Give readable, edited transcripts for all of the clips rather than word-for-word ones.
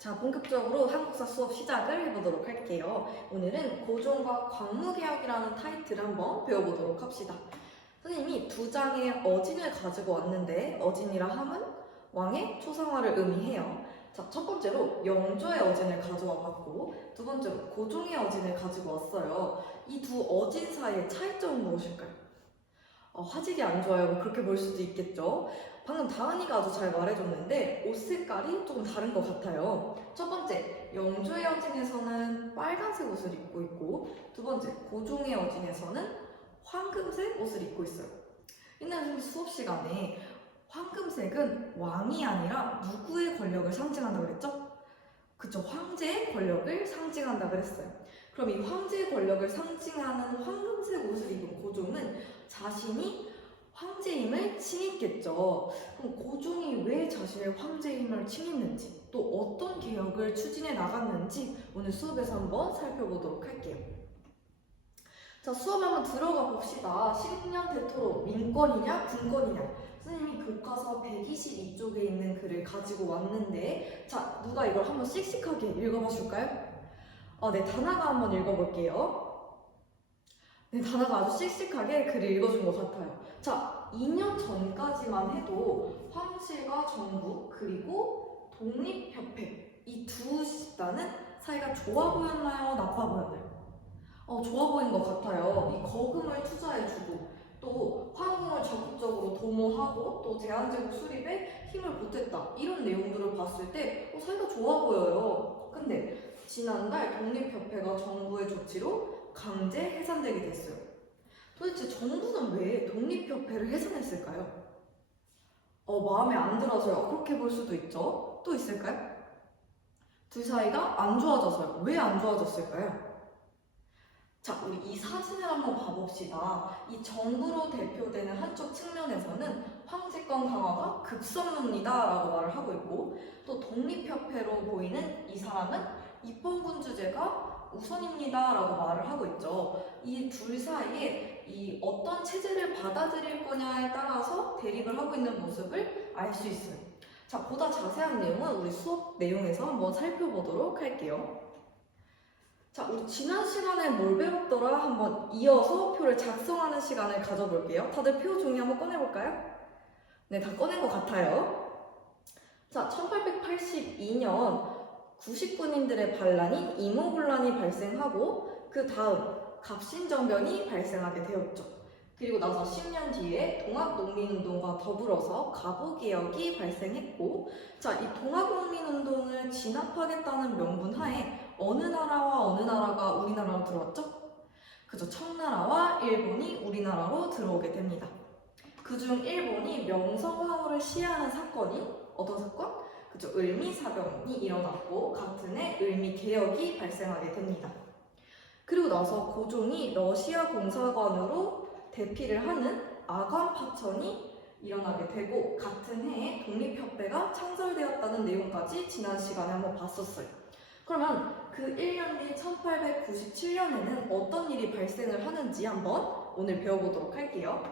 자, 본격적으로 한국사 수업 시작을 해보도록 할게요. 오늘은 고종과 광무개혁이라는 타이틀을 한번 배워보도록 합시다. 선생님이 두 장의 어진을 가지고 왔는데 어진이라 함은 왕의 초상화를 의미해요. 자, 첫 번째로 영조의 어진을 가져와 봤고 두 번째로 고종의 어진을 가지고 왔어요. 이 두 어진 사이의 차이점은 무엇일까요? 화질이 안 좋아요. 그렇게 볼 수도 있겠죠. 방금 다은이가 아주 잘 말해줬는데 옷 색깔이 조금 다른 것 같아요. 첫 번째, 영조의 어진에서는 빨간색 옷을 입고 있고 두 번째, 고종의 어진에서는 황금색 옷을 입고 있어요. 옛날 선생님 수업 시간에 황금색은 왕이 아니라 누구의 권력을 상징한다고 그랬죠? 그쵸, 황제의 권력을 상징한다 그랬어요. 그럼 이 황제의 권력을 상징하는 황금색 옷을 입은 고종은 자신이 황제임을 칭했겠죠. 그럼 고종이 왜 자신의 황제임을 칭했는지 또 어떤 개혁을 추진해 나갔는지 오늘 수업에서 한번 살펴보도록 할게요. 자, 수업 한번 들어가 봅시다. 10년 대토록 민권이냐 군권이냐. 선생님이 교과서 122쪽에 있는 글을 가지고 왔는데 자, 누가 이걸 한번 씩씩하게 읽어봐 줄까요? 네, 다나가 한번 읽어볼게요. 네, 다나가 아주 씩씩하게 글을 읽어준 것 같아요. 자, 2년 전까지만 해도 황실과 정부 그리고 독립협회 이 두 집단은 사이가 좋아 보였나요? 나빠 보였나요? 좋아 보인 것 같아요. 이 거금을 투자해주고 또 황궁을 적극적으로 도모하고 또 제한제국 수립에 힘을 보탰다. 이런 내용들을 봤을 때 사이가 좋아 보여요. 근데 지난달 독립협회가 정부의 조치로 강제 해산되게 됐어요. 도대체 정부는 왜 독립협회를 해산했을까요? 마음에 안 들어서요. 그렇게 볼 수도 있죠. 또 있을까요? 둘 사이가 안 좋아져서요. 왜 안 좋아졌을까요? 자, 우리 이 사진을 한번 봐봅시다. 이 정부로 대표되는 한쪽 측면에서는 황제권 강화가 급선무입니다 라고 말을 하고 있고 또 독립협회로 보이는 이 사람은 입헌군주제가 우선입니다 라고 말을 하고 있죠. 이 둘 사이에 이 어떤 체제를 받아들일 거냐에 따라서 대립을 하고 있는 모습을 알 수 있어요. 자, 보다 자세한 내용은 우리 수업 내용에서 한번 살펴보도록 할게요. 자, 우리 지난 시간에 뭘 배웠더라? 한번 이어서 표를 작성하는 시간을 가져볼게요. 다들 표 종이 한번 꺼내볼까요? 네, 다 꺼낸 것 같아요. 자, 1882년 구식군인들의 반란인 이모군란이 발생하고 그 다음 갑신정변이 발생하게 되었죠. 그리고 나서 10년 뒤에 동학농민운동과 더불어서 가부개혁이 발생했고 자, 이 동학농민운동을 진압하겠다는 명분 하에 어느 나라와 어느 나라가 우리나라로 들어왔죠? 그죠, 청나라와 일본이 우리나라로 들어오게 됩니다. 그중 일본이 명성황후를 시해하는 사건이 어떤 사건? 그죠, 을미사변이 일어났고 같은 해 을미개혁이 발생하게 됩니다. 그리고 나서 고종이 러시아 공사관으로 대피를 하는 아관파천이 일어나게 되고 같은 해에 독립협회가 창설되었다는 내용까지 지난 시간에 한번 봤었어요. 그러면 그 1년 뒤 1897년에는 어떤 일이 발생을 하는지 한번 오늘 배워보도록 할게요.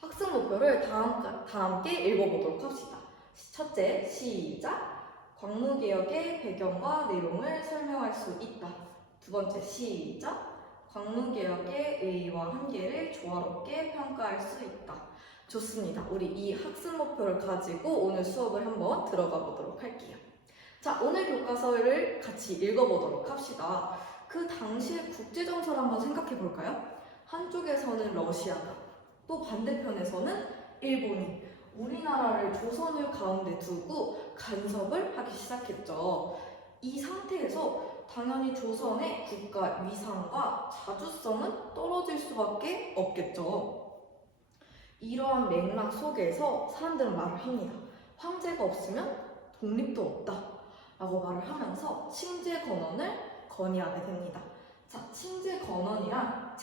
학습 목표를 다 함께 읽어보도록 합시다. 첫째, 시작! 광무개혁의 배경과 내용을 설명할 수 있다. 두 번째, 시작! 광무개혁의 의의와 한계를 조화롭게 평가할 수 있다. 좋습니다. 우리 이 학습 목표를 가지고 오늘 수업을 한번 들어가 보도록 할게요. 자, 오늘 교과서를 같이 읽어보도록 합시다. 그 당시의 국제정서를 한번 생각해 볼까요? 한쪽에서는 러시아가, 또 반대편에서는 일본이 우리나라를 조선을 가운데 두고 간섭을 하기 시작했죠. 이 상태에서 당연히 조선의 국가 위상과 자주성은 떨어질 수밖에 없겠죠. 이러한 맥락 속에서 사람들은 말을 합니다. 황제가 없으면 독립도 없다 라고 말을 하면서 칭제건언을 건의하게 됩니다. 자, 칭제건언이란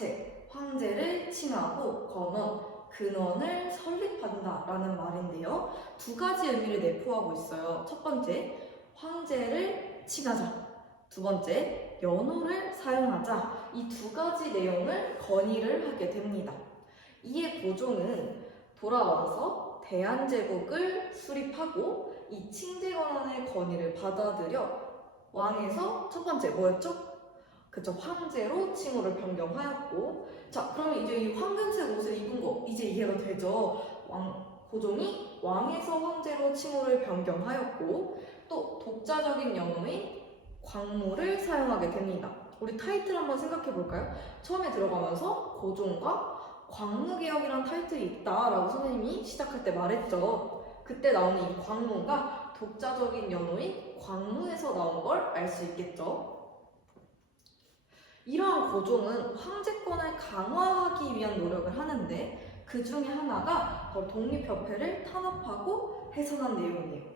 황제를 칭하고 건언, 근원을 설립한다 라는 말인데요. 두 가지 의미를 내포하고 있어요. 첫 번째, 황제를 칭하자. 두 번째, 연호를 사용하자. 이 두 가지 내용을 건의를 하게 됩니다. 이에 고종은 돌아와서 대한제국을 수립하고 이 칭제권의 건의를 받아들여 왕에서 첫 번째 뭐였죠? 그쵸, 황제로 칭호를 변경하였고, 자, 그러면 이제 이 황금색 옷을 입은 거 이제 이해가 되죠? 고종이 왕에서 황제로 칭호를 변경하였고, 또 독자적인 연호인 광무를 사용하게 됩니다. 우리 타이틀 한번 생각해 볼까요? 처음에 들어가면서 고종과 광무개혁이라는 타이틀이 있다라고 선생님이 시작할 때 말했죠. 그때 나오는 이 광무가 독자적인 연호인 광무에서 나온 걸 알 수 있겠죠. 이러한 고종은 황제권을 강화하기 위한 노력을 하는데 그 중에 하나가 바로 독립협회를 탄압하고 해산한 내용이에요.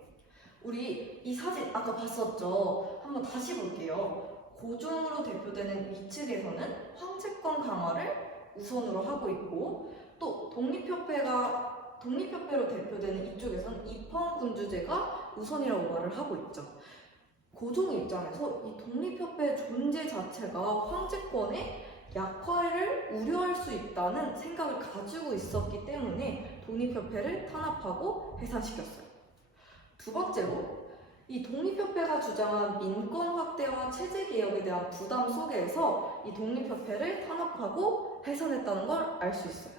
우리 이 사진 아까 봤었죠? 한번 다시 볼게요. 고종으로 대표되는 위측에서는 황제권 강화를 우선으로 하고 있고, 또 독립협회로 대표되는 이쪽에서는 입헌군주제가 우선이라고 말을 하고 있죠. 고종 입장에서 이 독립협회의 존재 자체가 황제권의 약화를 우려할 수 있다는 생각을 가지고 있었기 때문에 독립협회를 탄압하고 해산시켰어요. 두 번째로, 이 독립협회가 주장한 민권 확대와 체제 개혁에 대한 부담 속에서 이 독립협회를 탄압하고 해산했다는 걸 알 수 있어요.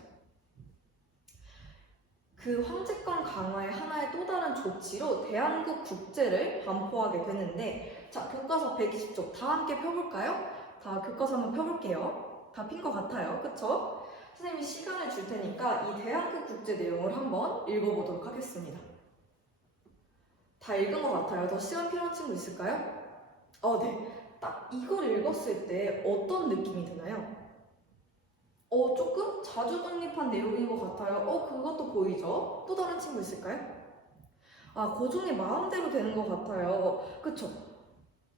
그 황제권 강화의 하나의 또 다른 조치로 대한국 국제를 반포하게 되는데, 자, 교과서 120쪽 다 함께 펴볼까요? 다 교과서 한번 펴볼게요. 다 핀 것 같아요. 그쵸? 선생님이 시간을 줄 테니까 이 대한국 국제 내용을 한번 읽어보도록 하겠습니다. 다 읽은 것 같아요. 더 시간 필요한 친구 있을까요? 네. 딱 이걸 읽었을 때 어떤 느낌이 드나요? 조금 자주 독립한 내용인 것 같아요. 그것도 보이죠? 또 다른 친구 있을까요? 고종의 마음대로 되는 것 같아요. 그쵸?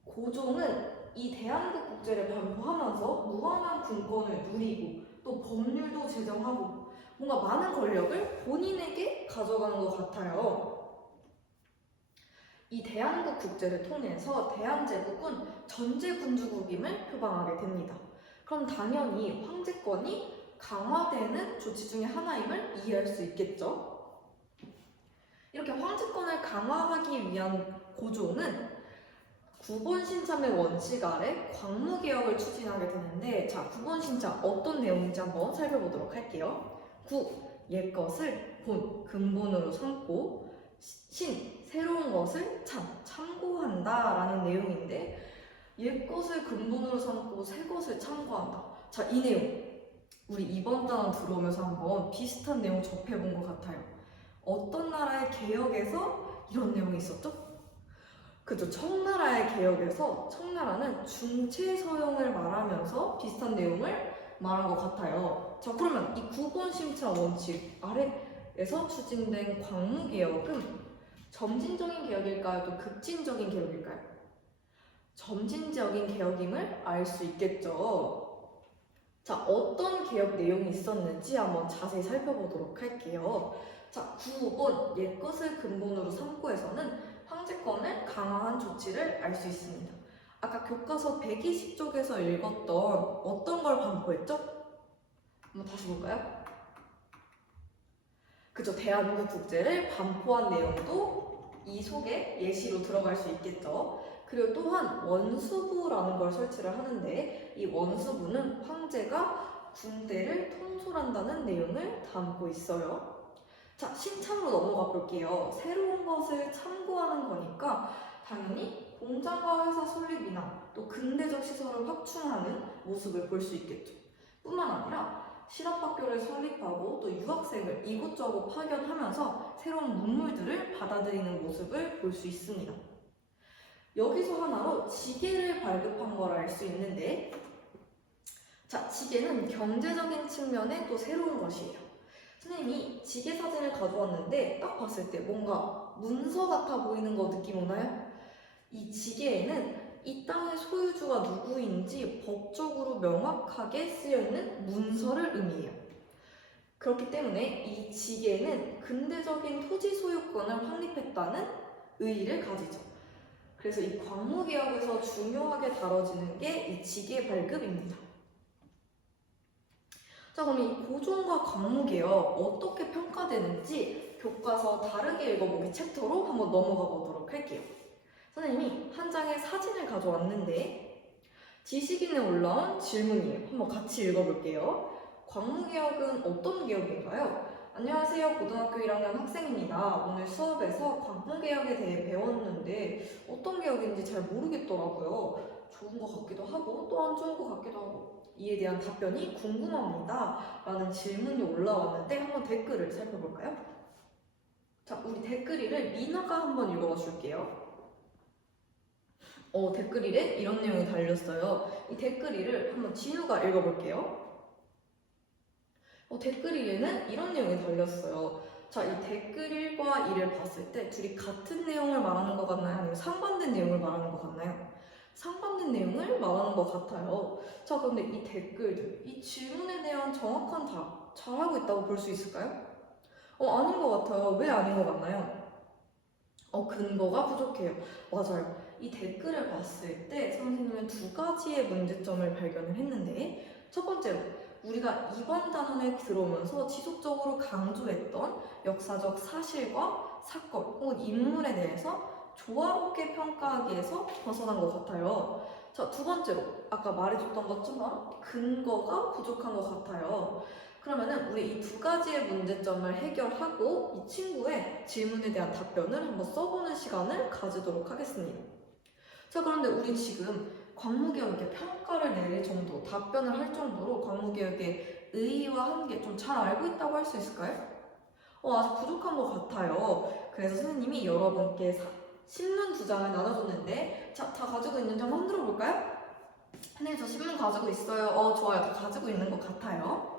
고종은 이 대한국 국제를 반포하면서 무한한 군권을 누리고 또 법률도 제정하고 뭔가 많은 권력을 본인에게 가져가는 것 같아요. 이 대한국 국제를 통해서 대한제국은 전제군주국임을 표방하게 됩니다. 그럼 당연히 황제권이 강화되는 조치 중에 하나임을 이해할 수 있겠죠. 이렇게 황제권을 강화하기 위한 고종은 구본신참의 원칙 아래 광무개혁을 추진하게 되는데, 자, 구본신참 어떤 내용인지 한번 살펴보도록 할게요. 구, 옛것을 본, 근본으로 삼고, 신, 새로운 것을 참고한다 라는 내용인데, 옛것을 근본으로 삼고 새 것을 참고한다. 자, 이 내용 우리 이번 단원 들어오면서 한번 비슷한 내용 접해본 것 같아요. 어떤 나라의 개혁에서 이런 내용이 있었죠? 그죠. 청나라의 개혁에서 청나라는 중체서용을 말하면서 비슷한 내용을 말한 것 같아요. 자, 그러면 이 구본심차 원칙 아래에서 추진된 광무개혁은 점진적인 개혁일까요? 또 급진적인 개혁일까요? 점진적인 개혁임을 알 수 있겠죠. 자, 어떤 개혁 내용이 있었는지 한번 자세히 살펴보도록 할게요. 자, 9번 옛것을 근본으로 삼고에서는 황제권을 강화한 조치를 알 수 있습니다. 아까 교과서 120쪽에서 읽었던 어떤 걸 반포했죠? 한번 다시 볼까요? 그죠, 대한민국 국제를 반포한 내용도 이 속에 예시로 들어갈 수 있겠죠. 그리고 또한 원수부라는 걸 설치를 하는데, 이 원수부는 황제가 군대를 통솔한다는 내용을 담고 있어요. 자, 신참으로 넘어가 볼게요. 새로운 것을 참고하는 거니까 당연히 공장과 회사 설립이나 또 근대적 시설을 확충하는 모습을 볼 수 있겠죠. 뿐만 아니라 실업학교를 설립하고 또 유학생을 이곳저곳 파견하면서 새로운 문물들을 받아들이는 모습을 볼 수 있습니다. 여기서 하나로 지게를 발급한 걸 알 수 있는데, 자, 지게는 경제적인 측면에 또 새로운 것이에요. 선생님이 지게 사진을 가져왔는데 딱 봤을 때 뭔가 문서 같아 보이는 거 느낌 오나요? 이 지게에는 이 땅의 소유주가 누구인지 법적으로 명확하게 쓰여있는 문서를 의미해요. 그렇기 때문에 이 지게는 근대적인 토지 소유권을 확립했다는 의의를 가지죠. 그래서 이 광무개혁에서 중요하게 다뤄지는 게 이 지게 발급입니다. 자, 그럼 이 고종과 광무개혁 어떻게 평가되는지 교과서 다르게 읽어보기 챕터로 한번 넘어가 보도록 할게요. 선생님이 한 장의 사진을 가져왔는데 지식인에 올라온 질문이에요. 한번 같이 읽어볼게요. 광무개혁은 어떤 개혁인가요? 안녕하세요. 고등학교 1학년 학생입니다. 오늘 수업에서 광무개혁에 대해 배웠는데 어떤 개혁인지 잘 모르겠더라고요. 좋은 것 같기도 하고 또 안 좋은 것 같기도 하고 이에 대한 답변이 궁금합니다. 라는 질문이 올라왔는데 한번 댓글을 살펴볼까요? 자, 우리 댓글이를 미나가 한번 읽어봐 줄게요. 댓글일에 이런 내용이 달렸어요. 이 댓글이를 한번 진우가 읽어볼게요. 댓글일에는 이런 내용이 달렸어요. 자, 이 댓글일과 이를 봤을 때 둘이 같은 내용을 말하는 것 같나요? 아니면 상반된 내용을 말하는 것 같나요? 상반된 내용을 말하는 것 같아요. 자, 그런데 이 댓글들, 이 질문에 대한 정확한 답 잘하고 있다고 볼 수 있을까요? 아닌 것 같아요. 왜 아닌 것 같나요? 근거가 부족해요. 맞아요. 이 댓글을 봤을 때 선생님은 두 가지의 문제점을 발견을 했는데 첫 번째로 우리가 이번 단원에 들어오면서 지속적으로 강조했던 역사적 사실과 사건 혹은 인물에 대해서 조화롭게 평가하기에서 벗어난 것 같아요. 자, 두 번째로 아까 말해줬던 것처럼 근거가 부족한 것 같아요. 그러면은 우리 이 두 가지의 문제점을 해결하고 이 친구의 질문에 대한 답변을 한번 써보는 시간을 가지도록 하겠습니다. 자, 그런데 우리 지금 광무개혁의 평가를 내릴 정도, 답변을 할 정도로 광무개혁의 의의와 한계 좀 잘 알고 있다고 할 수 있을까요? 아직 부족한 것 같아요. 그래서 선생님이 여러분께 신문 2장을 나눠줬는데 자, 다 가지고 있는지 한번 흔들어 볼까요? 네, 저 신문 가지고 있어요. 좋아요. 다 가지고 있는 것 같아요.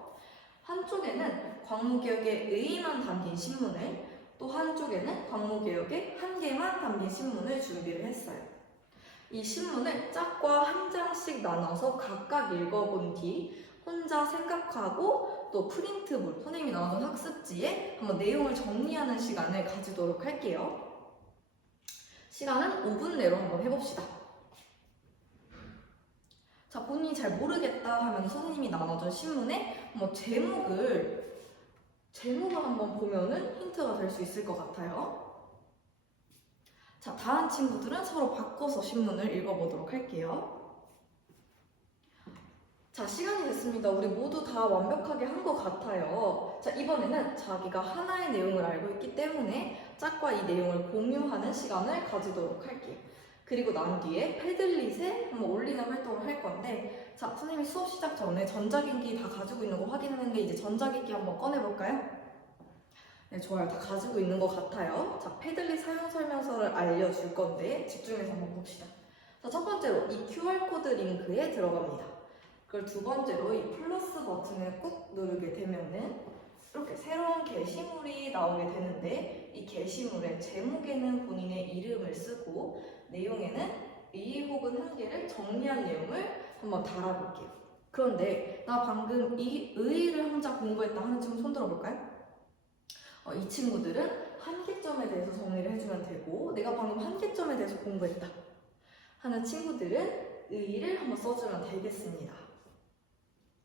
한쪽에는 광무개혁의 의의만 담긴 신문을, 또 한쪽에는 광무개혁의 한계만 담긴 신문을 준비를 했어요. 이 신문을 짝과 한 장씩 나눠서 각각 읽어본 뒤 혼자 생각하고 또 프린트물, 선생님이 나눠준 학습지에 한번 내용을 정리하는 시간을 가지도록 할게요. 시간은 5분 내로 한번 해봅시다. 자, 본인이 잘 모르겠다 하면 선생님이 나눠준 신문의 제목을 한번 보면은 힌트가 될 수 있을 것 같아요. 자, 다른 친구들은 서로 바꿔서 신문을 읽어보도록 할게요. 자, 시간이 됐습니다. 우리 모두 다 완벽하게 한 것 같아요. 자, 이번에는 자기가 하나의 내용을 알고 있기 때문에 짝과 이 내용을 공유하는 시간을 가지도록 할게요. 그리고 난 뒤에 패들릿에 한번 올리는 활동을 할 건데, 자, 선생님이 수업 시작 전에 전자기기 다 가지고 있는 거 확인했는데 이제 전자기기 한번 꺼내볼까요? 네, 좋아요. 다 가지고 있는 것 같아요. 자, 패들릿 사용 설명서를 알려줄 건데 집중해서 한번 봅시다. 자, 첫 번째로 이 QR코드 링크에 들어갑니다. 그걸 두 번째로 이 플러스 버튼을 꾹 누르게 되면은 이렇게 새로운 게시물이 나오게 되는데 이 게시물의 제목에는 본인의 이름을 쓰고 내용에는 의의 혹은 한계를 정리한 내용을 한번 달아볼게요. 그런데 나 방금 이 의의를 혼자 공부했다 하는 친구 손 들어볼까요? 이 친구들은 한계점에 대해서 정리를 해주면 되고 내가 방금 한계점에 대해서 공부했다 하는 친구들은 의의를 한번 써주면 되겠습니다.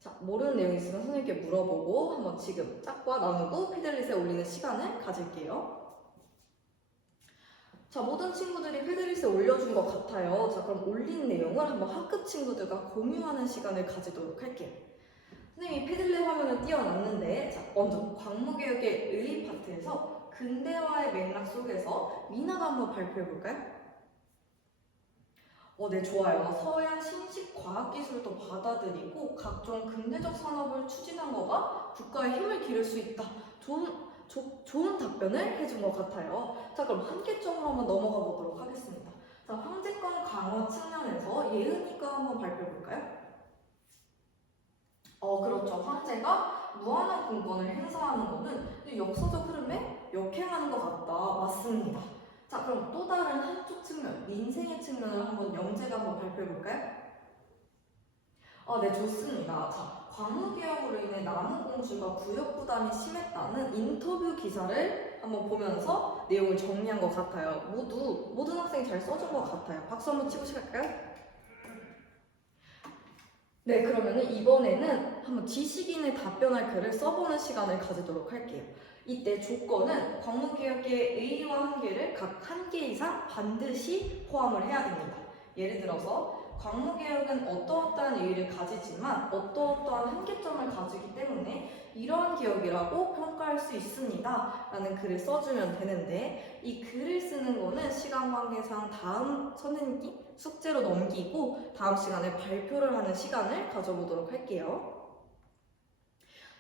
자, 모르는 내용이 있으면 선생님께 물어보고 한번 지금 짝과 나누고 패들릿에 올리는 시간을 가질게요. 자, 모든 친구들이 패들릿에 올려준 것 같아요. 자, 그럼 올린 내용을 한번 학급 친구들과 공유하는 시간을 가지도록 할게요. 선생님이 패들릿 화면을 띄워놨는데 자, 먼저 광무개혁의 의의 파트에서 근대화의 맥락 속에서 미나가 한번 발표해볼까요? 네, 좋아요. 서양 신식 과학기술도 받아들이고 각종 근대적 산업을 추진한 거가 국가의 힘을 기를 수 있다. 좋은 답변을 해준 것 같아요. 자, 그럼 한계점으로 한번 넘어가 보도록 하겠습니다. 자, 황제권 강화 측면에서 예은이가 한번 발표해볼까요? 그렇죠. 황제가 무한한 공권을 행사하는 거는 역사적 흐름에 역행하는 것 같다. 맞습니다. 자, 그럼 또 다른 한쪽 측면, 민생의 측면을 한번 영재가 한번 발표해볼까요? 네, 좋습니다. 자, 광무개혁으로 인해 남원공주가 구역 부담이 심했다는 인터뷰 기사를 한번 보면서 내용을 정리한 것 같아요. 모든 학생이 잘 써준 것 같아요. 박수 한번 치고 시작할까요? 네, 그러면 이번에는 한번 지식인에 답변할 글을 써보는 시간을 가지도록 할게요. 이때 조건은 광무개혁의 의의와 한계를 각 한 개 이상 반드시 포함을 해야 됩니다. 예를 들어서 광무개혁은 어떠어떠한 의의를 가지지만 어떠어떠한 한계점을 가지기 때문에 이러한 개혁이라고 평가할 수 있습니다. 라는 글을 써주면 되는데 이 글을 쓰는 거는 시간 관계상 다음 선생님 숙제로 넘기고 다음 시간에 발표를 하는 시간을 가져보도록 할게요.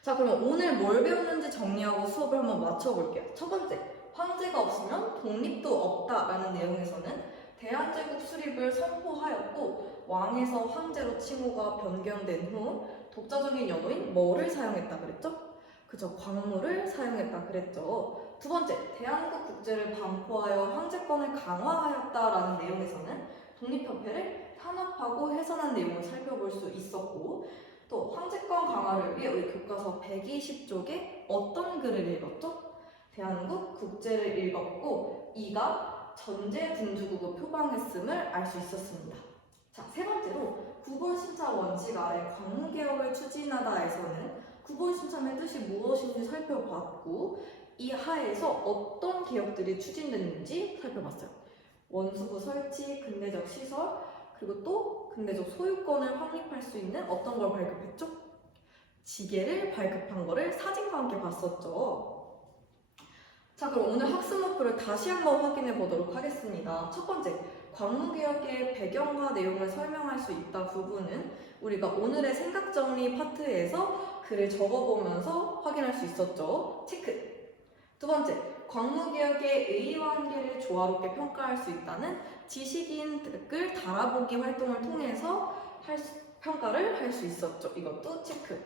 자, 그럼 오늘 뭘 배웠는지 정리하고 수업을 한번 맞춰볼게요. 첫 번째, 황제가 없으면 독립도 없다라는 내용에서는 대한제국 수립을 선포하였고 왕에서 황제로 칭호가 변경된 후 독자적인 연호인 뭐를 사용했다 그랬죠? 그죠, 광무를 사용했다 그랬죠. 두 번째, 대한민국 국제를 반포하여 황제권을 강화하였다라는 내용에서는 독립협회를 탄압하고 훼손한 내용을 살펴볼 수 있었고, 또 황제권 강화를 위해 우리 교과서 120쪽에 어떤 글을 읽었죠? 대한민국 국제를 읽었고 이가 전제 군주국을 표방했음을 알 수 있었습니다. 자, 세 번째로 국어신차 원칙 아래 광무개혁을 추진하다에서는 국어신참의 뜻이 무엇인지 살펴봤고 이 하에서 어떤 개혁들이 추진됐는지 살펴봤어요. 원수부 설치, 근대적 시설, 그리고 또 근대적 소유권을 확립할 수 있는 어떤 걸 발급했죠? 지게를 발급한 거를 사진과 함께 봤었죠. 자, 그럼 오늘 학습 목표를 다시 한번 확인해 보도록 하겠습니다. 첫 번째, 광무개혁의 배경과 내용을 설명할 수 있다 부분은 우리가 오늘의 생각 정리 파트에서 글을 적어보면서 확인할 수 있었죠. 체크! 두 번째, 광무개혁의 의의와 한계를 조화롭게 평가할 수 있다는 지식인 댓글 달아보기 활동을 통해서 평가를 할 수 있었죠. 이것도 체크.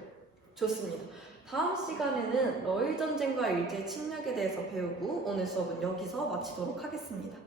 좋습니다. 다음 시간에는 러일 전쟁과 일제 침략에 대해서 배우고 오늘 수업은 여기서 마치도록 하겠습니다.